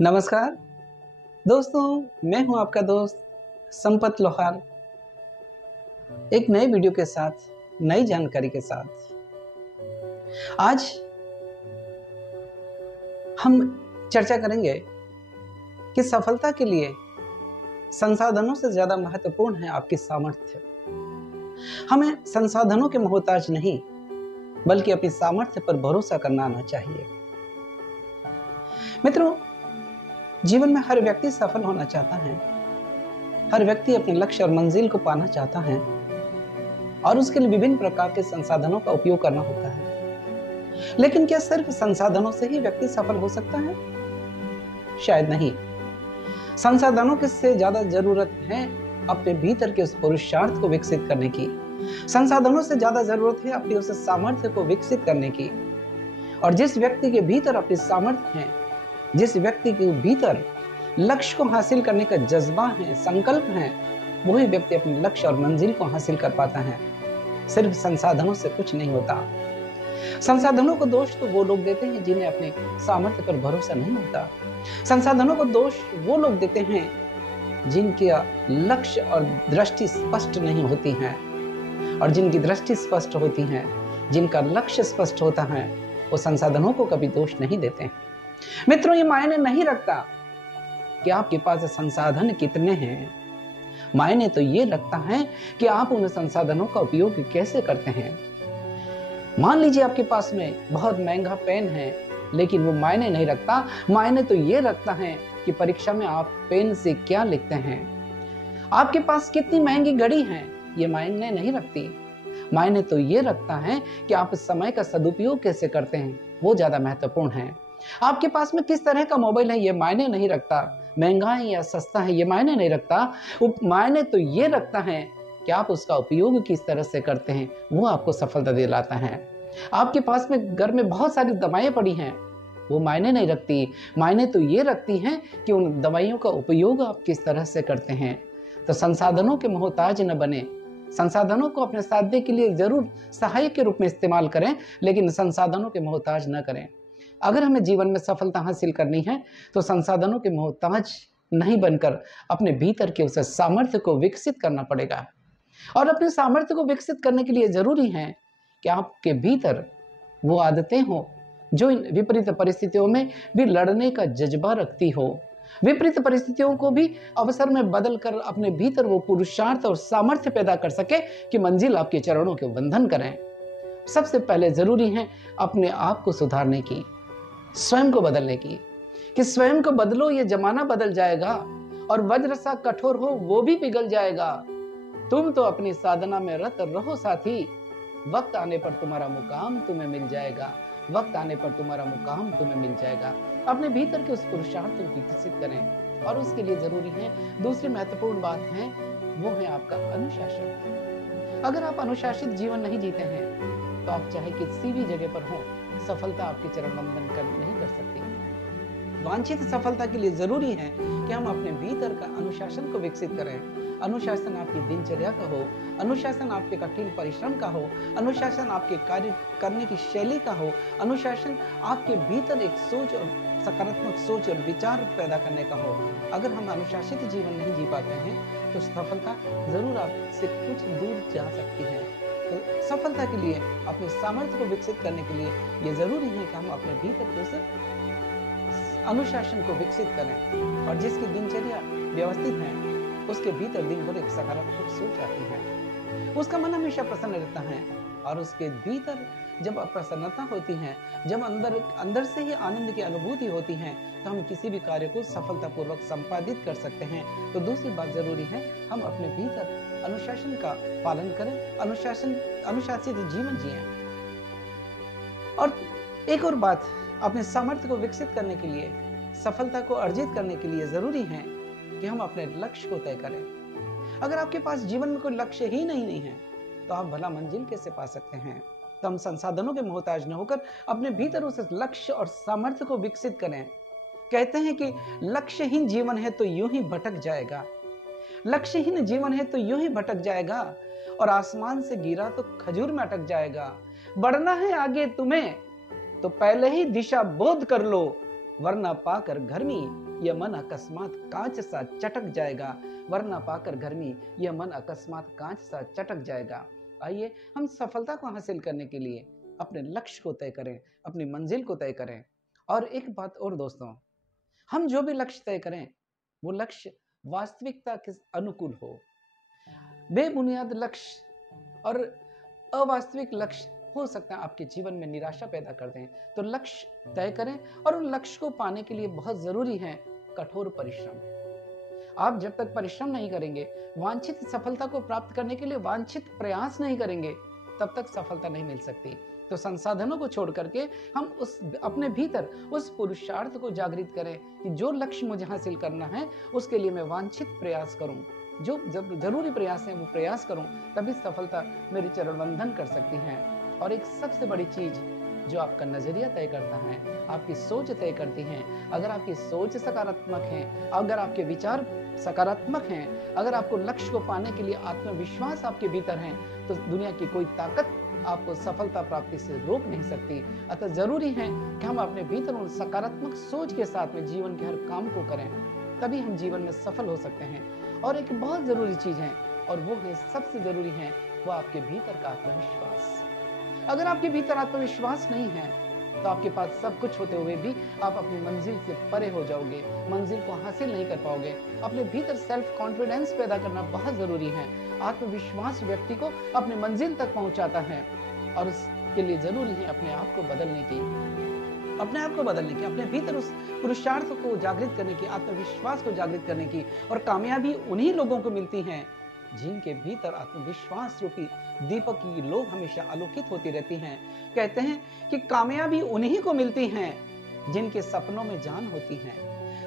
नमस्कार दोस्तों, मैं हूं आपका दोस्त संपत लोहार, एक नए वीडियो के साथ, नई जानकारी के साथ। आज हम चर्चा करेंगे कि सफलता के लिए संसाधनों से ज्यादा महत्वपूर्ण है आपकी सामर्थ्य। हमें संसाधनों के मोहताज नहीं, बल्कि अपनी सामर्थ्य पर भरोसा करना आना चाहिए। मित्रों, जीवन में हर व्यक्ति सफल होना चाहता है। हर व्यक्ति अपने लक्ष्य और मंजिल को पाना चाहता है और उसके लिए विभिन्न प्रकार के संसाधनों का उपयोग करना होता है। लेकिन क्या सिर्फ संसाधनों से ही व्यक्ति सफल हो सकता है? शायद नहीं। संसाधनों की से ज्यादा जरूरत है अपने भीतर के उस पुरुषार्थ को विकसित करने की। संसाधनों से ज्यादा जरूरत है अपनी उस सामर्थ्य को विकसित करने की। और जिस व्यक्ति के भीतर अपनी सामर्थ्य है, जिस व्यक्ति के भीतर लक्ष्य को हासिल करने का जज्बा है, संकल्प है, वही व्यक्ति अपने लक्ष्य और मंजिल को हासिल कर पाता है। सिर्फ संसाधनों से कुछ नहीं होता। संसाधनों को दोष तो वो लोग देते हैं जिन्हें अपने सामर्थ्य पर भरोसा नहीं होता। संसाधनों को दोष वो लोग देते हैं जिनके लक्ष्य और दृष्टि स्पष्ट नहीं होती है। और जिनकी दृष्टि स्पष्ट होती है, जिनका लक्ष्य स्पष्ट होता है, वो संसाधनों को कभी दोष नहीं देते हैं। मित्रों, ये मायने नहीं रखता कि आपके पास संसाधन कितने हैं। मायने तो ये रखता है कि आप उन संसाधनों का उपयोग कैसे करते हैं। मान लीजिए आपके पास में बहुत महंगा पेन है, लेकिन वो मायने नहीं रखता। मायने तो ये रखता है कि परीक्षा में आप पेन से क्या लिखते हैं। आपके पास कितनी महंगी घड़ी है, ये मायने नहीं रखती। मायने तो ये रखता है कि आप समय का सदुपयोग कैसे करते हैं, वो ज्यादा महत्वपूर्ण है। आपके पास में किस तरह का मोबाइल है, ये मायने नहीं रखता। महंगा है या सस्ता है, ये मायने नहीं रखता। मायने तो ये रखता है कि आप उसका उपयोग किस तरह से करते हैं, वो आपको सफलता दिलाता है। आपके पास में घर में बहुत सारी दवाएं पड़ी हैं, वो मायने नहीं रखती। मायने तो ये रखती हैं कि उन दवाइयों का उपयोग आप किस तरह से करते हैं। तो संसाधनों के मोहताज न बने। संसाधनों को अपने साध्य के लिए जरूर सहायक के रूप में इस्तेमाल करें, लेकिन संसाधनों के मोहताज न करें। अगर हमें जीवन में सफलता हासिल करनी है तो संसाधनों के मोहताज नहीं बनकर अपने भीतर के उस सामर्थ्य को विकसित करना पड़ेगा। और अपने सामर्थ्य को विकसित करने के लिए जरूरी है कि आपके भीतर वो आदतें हो जो इन विपरीत परिस्थितियों में भी लड़ने का जज्बा रखती हो। विपरीत परिस्थितियों को भी अवसर में बदल कर अपने भीतर वो पुरुषार्थ और सामर्थ्य पैदा कर सके कि मंजिल आपके चरणों के बंधन करें। सबसे पहले जरूरी है अपने आप को सुधारने की, स्वयं को बदलने की। कि स्वयं को बदलो, ये जमाना बदल जाएगा। और वज्र सा कठोर हो वो भी पिघल जाएगा। तुम तो अपनी साधना में रत रहो साथी, वक्त आने पर तुम्हारा मुकाम तुम्हें मिल जाएगा। वक्त आने पर तुम्हारा मुकाम तुम्हें मिल जाएगा। अपने भीतर के उस पुरुषार्थ को विकसित करें और उसके लिए जरूरी है, दूसरी महत्वपूर्ण बात है, वो है आपका अनुशासन। अगर आप अनुशासित जीवन नहीं जीते हैं तो आप चाहे किसी भी जगह पर हो, सफलता आपके चरण बंधन नहीं कर सकती। वांछित सफलता के लिए जरूरी है कि हम अपने भीतर का अनुशासन को विकसित करें। अनुशासन आपकी दिनचर्या का हो, अनुशासन आपके कठिन परिश्रम का हो, अनुशासन आपके कार्य करने की शैली का हो, अनुशासन आपके भीतर एक सोच और सकारात्मक सोच और विचार पैदा करने का हो। अगर हम अनुशासित जीवन नहीं जी पाते हैं तो सफलता जरूर आपसे कुछ दूर जा सकती है। तो सफलता के लिए, अपने सामर्थ्य को विकसित करने के लिए ये जरूरी है कि हम अपने भीतर के अनुशासन को विकसित करें। और जिसकी दिनचर्या व्यवस्थित है उसके भीतर दिन भर एक सकारात्मक सोच आती है, उसका मन हमेशा प्रसन्न रहता है। और उसके भीतर जब प्रसन्नता होती है, जब अंदर से ही आनंद की अनुभूति होती है, तो हम किसी भी कार्य को सफलतापूर्वक संपादित कर सकते हैं। तो दूसरी बात जरूरी है, हम अपने भीतर अनुशासन का पालन करें, अनुशासित जीवन जिएं। और एक और बात, अपने सामर्थ्य को विकसित करने के लिए, सफलता को अर्जित करने के लिए जरूरी है कि हम अपने लक्ष्य को तय करें। अगर आपके पास जीवन में कोई लक्ष्य ही नहीं है तो आप भला मंजिल कैसे पा सकते हैं। तो हम संसाधनों के मोहताज न होकर अपने भीतर उस लक्ष्य और सामर्थ्य को विकसित करें। कहते हैं कि लक्ष्यहीन जीवन है तो यूं ही भटक जाएगा। लक्ष्यहीन जीवन है तो यूं ही भटक जाएगा और आसमान से गिरा तो खजूर में अटक जाएगा। बढ़ना है आगे तुम्हें तो पहले ही दिशा बोध कर लो, वरना पाकर गर्मी यह मन अकस्मात कांच सा चटक जाएगा। वरना पाकर गर्मी यह मन अकस्मात कांच सा चटक जाएगा। आइए हम सफलता को हासिल करने के लिए अपने लक्ष्य को तय करें, अपनी मंजिल को तय करें। और एक बात और दोस्तों, हम जो भी लक्ष्य तय करें वो लक्ष्य वास्तविकता के अनुकूल हो। बेबुनियाद लक्ष्य और अवास्तविक लक्ष्य हो सकता है आपके जीवन में निराशा पैदा कर दें। तो लक्ष्य तय करें और उन लक्ष्य को पाने के लिए बहुत जरूरी है कठोर परिश्रम। आप जब तक परिश्रम नहीं करेंगे, वांछित सफलता को प्राप्त करने के लिए वांछित प्रयास नहीं करेंगे, तब तक सफलता नहीं मिल सकती। तो संसाधनों को छोड़ करके हम उस अपने भीतर उस पुरुषार्थ को जागृत करें कि जो लक्ष्य मुझे हासिल करना है उसके लिए मैं वांछित प्रयास करूं, जो जरूरी प्रयास है वो प्रयास करूं, तभी सफलता मेरी चरण वंदन कर सकती है। और एक सबसे बड़ी चीज जो आपका नजरिया तय करता है, आपकी सोच तय करती है। अगर आपकी सोच सकारात्मक है, अगर आपके विचार सकारात्मक हैं, अगर आपको लक्ष्य को पाने के लिए आत्मविश्वास आपके भीतर है, तो दुनिया की कोई ताकत आपको सफलता प्राप्ति से रोक नहीं सकती। अतः जरूरी है कि हम अपने भीतर उन सकारात्मक सोच के साथ में जीवन के हर काम को करें, तभी हम जीवन में सफल हो सकते हैं। और एक बहुत जरूरी चीज है, और वो है सबसे जरूरी है, वो आपके भीतर का आत्मविश्वास। अगर आपके भीतर आत्मविश्वास नहीं है तो आपके पास सब कुछ होते हुए भी आप अपनी मंजिल से परे हो जाओगे, मंजिल को हासिल नहीं कर पाओगे। अपने भीतर सेल्फ कॉन्फिडेंस पैदा करना बहुत जरूरी है। आत्मविश्वास व्यक्ति को अपनी मंजिल तक पहुंचाता है, और उसके लिए जरूरी है अपने आप को बदलने की, अपने भीतर उस पुरुषार्थ को जागृत करने की, आत्मविश्वास को जागृत करने की। और कामयाबी उन्हीं लोगों को मिलती है जिनके भीतर आत्मविश्वास रूपी दीपक की लो हमेशा आलोकित होती रहती हैं। कहते हैं कि कामयाबी उन्हीं को मिलती है जिनके सपनों में जान होती है।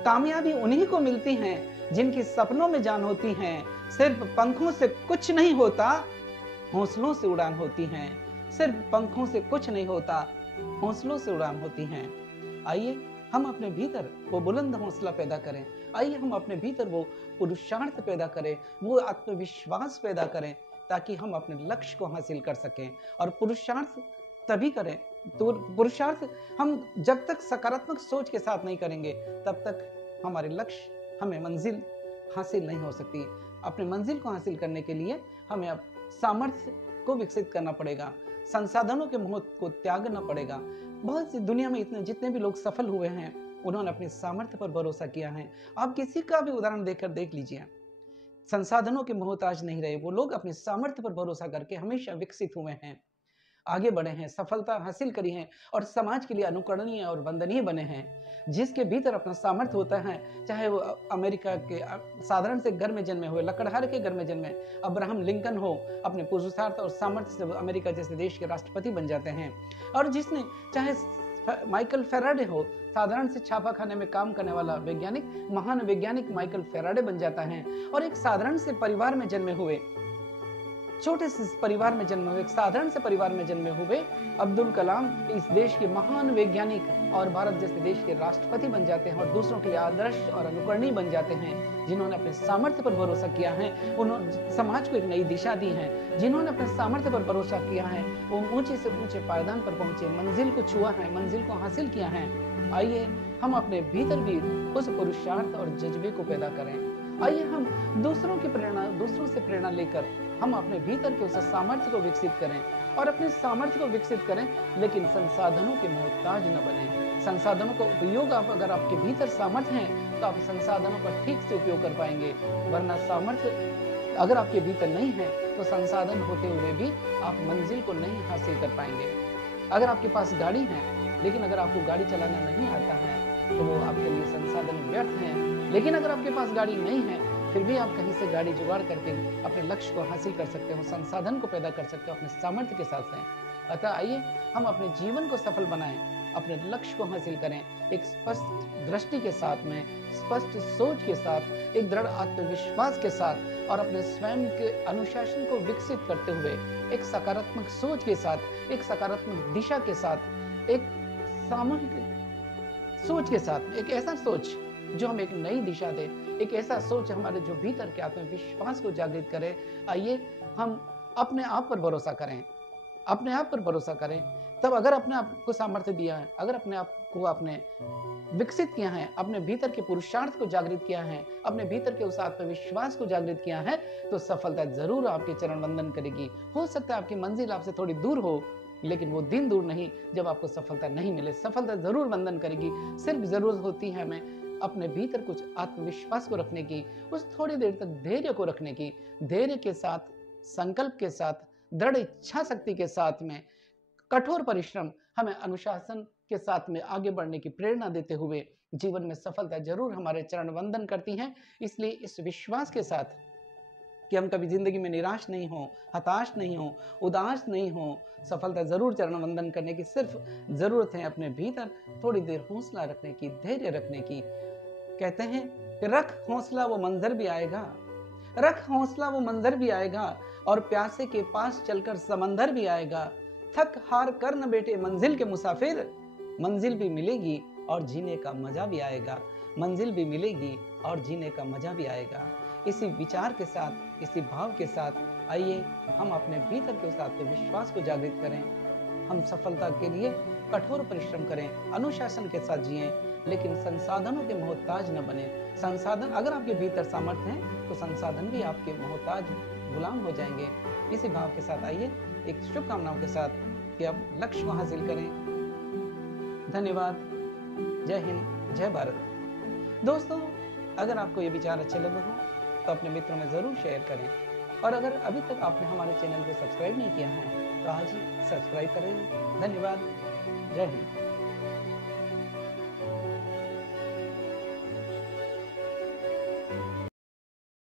कामयाबी उन्हीं को मिलती है जिनके सपनों में जान होती है। सिर्फ पंखों से कुछ नहीं होता, हौसलों से उड़ान होती है। सिर्फ पंखों से कुछ नहीं होता, हौसलों से उड़ान होती है। आइए हम अपने भीतर वो बुलंद हौसला पैदा करें। आइए हम अपने भीतर वो पुरुषार्थ पैदा करें, वो आत्मविश्वास पैदा करें, ताकि हम अपने लक्ष्य को हासिल कर सकें। और पुरुषार्थ तभी करें, तो पुरुषार्थ हम जब तक सकारात्मक सोच के साथ नहीं करेंगे, तब तक हमारे लक्ष्य, हमें मंजिल हासिल नहीं हो सकती। अपने मंजिल को हासिल करने के लिए हमें अब सामर्थ्य को विकसित करना पड़ेगा, संसाधनों के मोह को त्यागना पड़ेगा। बहुत सी दुनिया में इतने जितने भी लोग सफल हुए हैं, उन्होंने अपने सामर्थ्य पर भरोसा किया है। आप किसी का भी उदाहरण देखकर देख लीजिए, संसाधनों के मोहताज नहीं रहे। वो लोग अपने सामर्थ्य पर भरोसा करके हमेशा विकसित हुए हैं, आगे बढ़े हैं, सफलता हासिल करी है, और समाज के लिए अनुकरणीय और वंदनीय बने हैं। जिसके भीतर अपना सामर्थ्य होता है, चाहे वो अमेरिका के साधारण से घर में जन्मे हुए, लकड़हारे के घर में जन्मे अब्राहम लिंकन हो, अपने पुरुषार्थ और सामर्थ्य से अमेरिका जैसे देश के राष्ट्रपति बन जाते हैं। और जिसने, चाहे माइकल फेराडे हो, साधारण से छापाखाने में काम करने वाला वैज्ञानिक, महान वैज्ञानिक माइकल फेराडे बन जाता है। और एक साधारण से परिवार में जन्मे हुए, छोटे से परिवार में जन्मे हुए, एक साधारण से परिवार में जन्मे हुए अब्दुल कलाम इस देश के महान वैज्ञानिक और भारत जैसे देश के राष्ट्रपति बन जाते हैं, और दूसरों के लिए आदर्श और अनुकरणीय बन जाते हैं। जिन्होंने अपने सामर्थ्य पर भरोसा किया है, उन्होंने समाज को एक नई दिशा दी है। जिन्होंने अपने सामर्थ्य पर भरोसा किया है, वो ऊंचे से ऊंचे पायदान पर पहुंचे, मंजिल को छुआ है, मंजिल को हासिल किया है। आइए हम अपने भीतर भी उस पुरुषार्थ और जज्बे को पैदा करें। आइए हम दूसरों से प्रेरणा लेकर हम अपने भीतर के उस सामर्थ्य को विकसित करें, और अपने सामर्थ्य को विकसित करें, लेकिन संसाधनों के मोहताज न बने। संसाधनों का उपयोग, आप अगर आपके भीतर सामर्थ्य है तो आप संसाधनों का ठीक से उपयोग कर पाएंगे। वरना सामर्थ्य अगर आपके भीतर नहीं है तो संसाधन होते हुए भी आप मंजिल को नहीं हासिल कर पाएंगे। अगर आपके पास गाड़ी है, लेकिन अगर आपको गाड़ी चलाना नहीं आता है, तो वो आपके लिए संसाधन व्यर्थ हैं। लेकिन अगर आपके पास गाड़ी नहीं है, फिर भी आप कहीं से गाड़ी जुगाड़ करके अपने लक्ष्य को हासिल कर सकते हो, संसाधन को पैदा कर सकते हो अपने सामर्थ्य के साथ साथ। अतः आइए हम अपने जीवन को सफल बनाएं, अपने लक्ष्य को हासिल करें, एक स्पष्ट दृष्टि के साथ में, स्पष्ट सोच के साथ, एक दृढ़ आत्मविश्वास के साथ, और अपने स्वयं के अनुशासन को विकसित करते हुए एक सकारात्मक सोच के साथ, एक सकारात्मक दिशा के साथ, एक सामूहिक सोच के साथ, एक ऐसा सोच जो हम एक नई दिशा दे, एक ऐसा सोच हमारे जो भीतर के आत्मविश्वास को जागृत करे। आइए हम अपने आप पर भरोसा करें, अपने आप पर भरोसा करें। तब अगर अपने आप को सामर्थ्य दिया है, अगर अपने आप को आपने विकसित किया है, अपने भीतर के पुरुषार्थ को जागृत किया है, अपने भीतर के उस आत्मविश्वास को जागृत किया है, तो सफलता जरूर आपके चरण वंदन करेगी। हो सकता है आपकी मंजिल आपसे थोड़ी दूर हो, लेकिन वो दिन दूर नहीं जब आपको सफलता नहीं मिले। सफलता जरूर वंदन करेगी। सिर्फ जरूरत होती है हमें अपने भीतर कुछ आत्मविश्वास को रखने की, उस थोड़ी देर तक धैर्य को रखने की। धैर्य के साथ, संकल्प के साथ, दृढ़ इच्छा शक्ति के साथ में, कठोर परिश्रम हमें अनुशासन के साथ में आगे बढ़ने की प्रेरणा देते हुए जीवन में सफलता जरूर हमारे चरण वंदन करती हैं। इसलिए इस विश्वास के साथ कि हम कभी जिंदगी में निराश नहीं हो, हताश नहीं हो, उदास नहीं हो, सफलता जरूर चरण वंदन करने की सिर्फ जरूरत है अपने भीतर थोड़ी देर हौसला रखने की, धैर्य रखने की। कहते हैं कि रख हौसला वो मंजर भी आएगा, रख हौसला वो मंजर भी आएगा, और प्यासे के पास चलकर समंदर भी आएगा। थक हार कर न बेटे मंजिल के मुसाफिर, मंजिल भी मिलेगी और जीने का मजा भी आएगा, मंजिल भी मिलेगी और जीने का मजा भी आएगा। इसी विचार के साथ, इसी भाव के साथ आइए हम अपने भीतर के उस आत्मविश्वास को जागृत करें। हम सफलता के लिए कठोर परिश्रम करें, अनुशासन के साथ जिएं, लेकिन संसाधनों के मोहताज न बने। संसाधन अगर आपके भीतर सामर्थ्य है तो संसाधन भी आपके मोहताज, गुलाम हो जाएंगे। इसी भाव के साथ आइए एक शुभकामनाओं के साथ कि आप लक्ष्य को हासिल करें। धन्यवाद। जय हिंद, जय भारत। दोस्तों, अगर आपको ये विचार अच्छे लगे हो तो अपने मित्रों में जरूर शेयर करें, और अगर अभी तक आपने हमारे चैनल को सब्सक्राइब नहीं किया है तो आज ही सब्सक्राइब करें। धन्यवाद। जय हिंद।